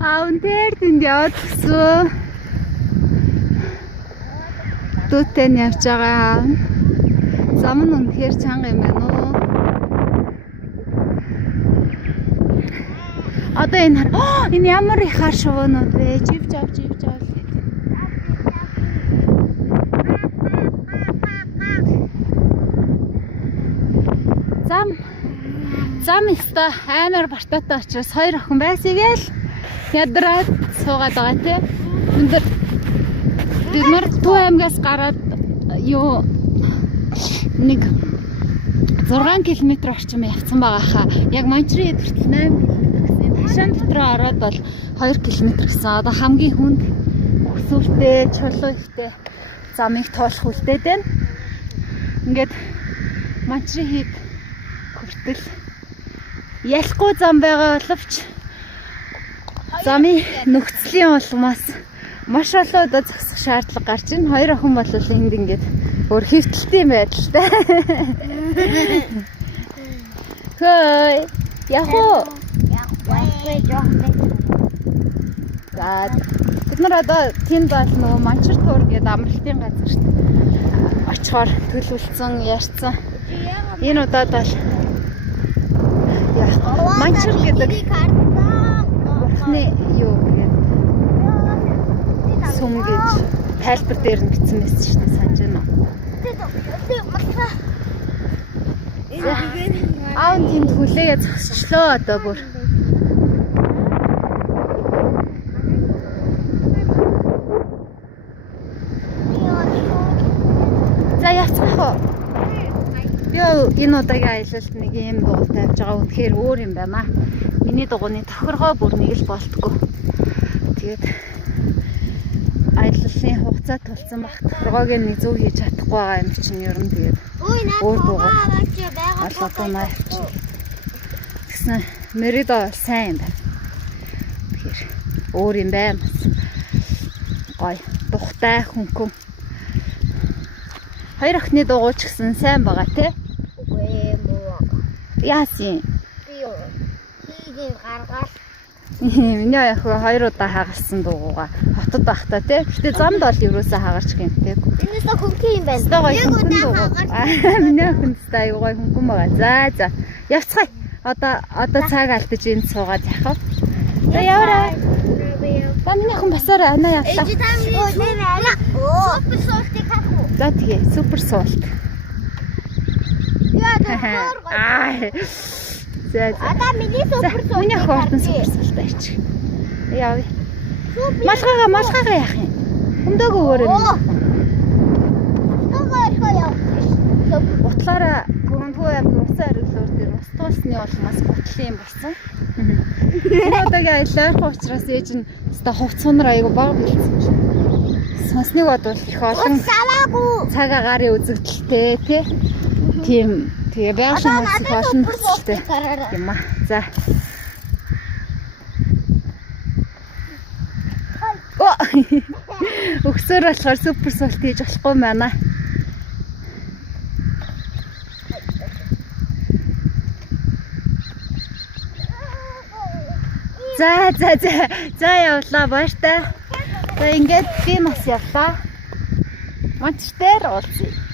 Аунтер тэнд яваад гисэн. Дүүтэй нь явж байгаа. Зам нь үнэхээр чанга юм байна уу? Одоо энэ ямар их хар шувуунууд вэ? Живж авч. Зам ихтэй амар бартаатай учраас хоёр охин байсгээл ядраад суугаад байгаа тий. Өндөр бид нар Төв аймгаас гараад юу нэг 6 км орчим явцсан байгаа хаа. Яг Манчрын эдгэртэл 8 км гэсэн. Хашаан дотроо ороод бол 2 км гэсэн. Одоо хамгийн хүнд өсвөртэй, чулуу ихтэй замыг тоолох үлдээд байна. Ингээд Манчрын хийг хүртэл ялахгүй зам байгаа боловч замын нөхцөлийн улмаас маш олон удаа зогсох шаардлага гарч ийн. Хоёр охин бол энд ингээд өөр хэвтэлтэй юм байдалтай. Хөөе. Яхоо. За бид нар одоо тэнд бол нөгөө Манчр тур гэдэг амралтын газар шүү дээ. Очихоор төлөвлөсөн, ярьсан. Энэ удаад бол Манчр гэдэг бурхны юу гэдэг сүм гэж тайлбар дээр нь бичсэн байсан шүү дээ, санаж байна уу? Аав тэнд хүлээгээ зогсчлоо одоо бүр. За яцгаах уу? Яа энэ удаагийн аялалд нэг юм дугуй тавьж байгаа үнэхээр өөр юм байна. Миний дугуйны тохиргоо бүр нэг л болтгоо. Тэгээд аяллалын хугацаа тулцсан баг тохиргоог нэг зөв хийж чадахгүй байгаа юм чинь ер нь тэгээд өөр дугуй албатай авчих. Тэгсэн Меридо сайн байна. Тэгэхээр өөр юм байна. Гой тухтай хөнгөн. Хоёр охины дугуй ч гэсэн сайн байгаа тий. Яасын. Хийгийн гаргаал. Миний ах хоёр удаа хагарсан дугуйгаа хотод байхдаа тий. Гэтэ замд бол ерөөсөө хагарч гэмтэйг. Энэс хөнгөн юм байна. Яг удаа миний охинтой аюу гой хөнгөн байгаа. За явцгаая. Одоо цаг алдаж энд суугаад яхав. За яваарай. Та миний охин басаарай. Анаа явлаа. Супер суултыг харах уу? За тэгээ супер суулт. Яа. За. Ада миний супер суулт. Миний охин супер суулт аач. Яавь. Малгайгаа яах юм? Хүндөөгөө өөр юм. Утлаараа Төв аймгийн усан хариулуур дээр ус туусны улмаас гутлын болсон. Энэ удаагийн аялал ойрхон учраас ээж нь өстой хувц сунар аягүй бага бэлдсэн юм шиг. Сонсныг бодвол их олон цаг агарын үзэгдэлтэй тийм тэгээ байгалийн хүмүүс их олон нөхцөлтэй юм аа. За. Өгсөөр болохоор супер суулт хийж болохгүй юм байна. За явлаа баяртай. За ингээд би нас явлаа. Манчтер уулзъя.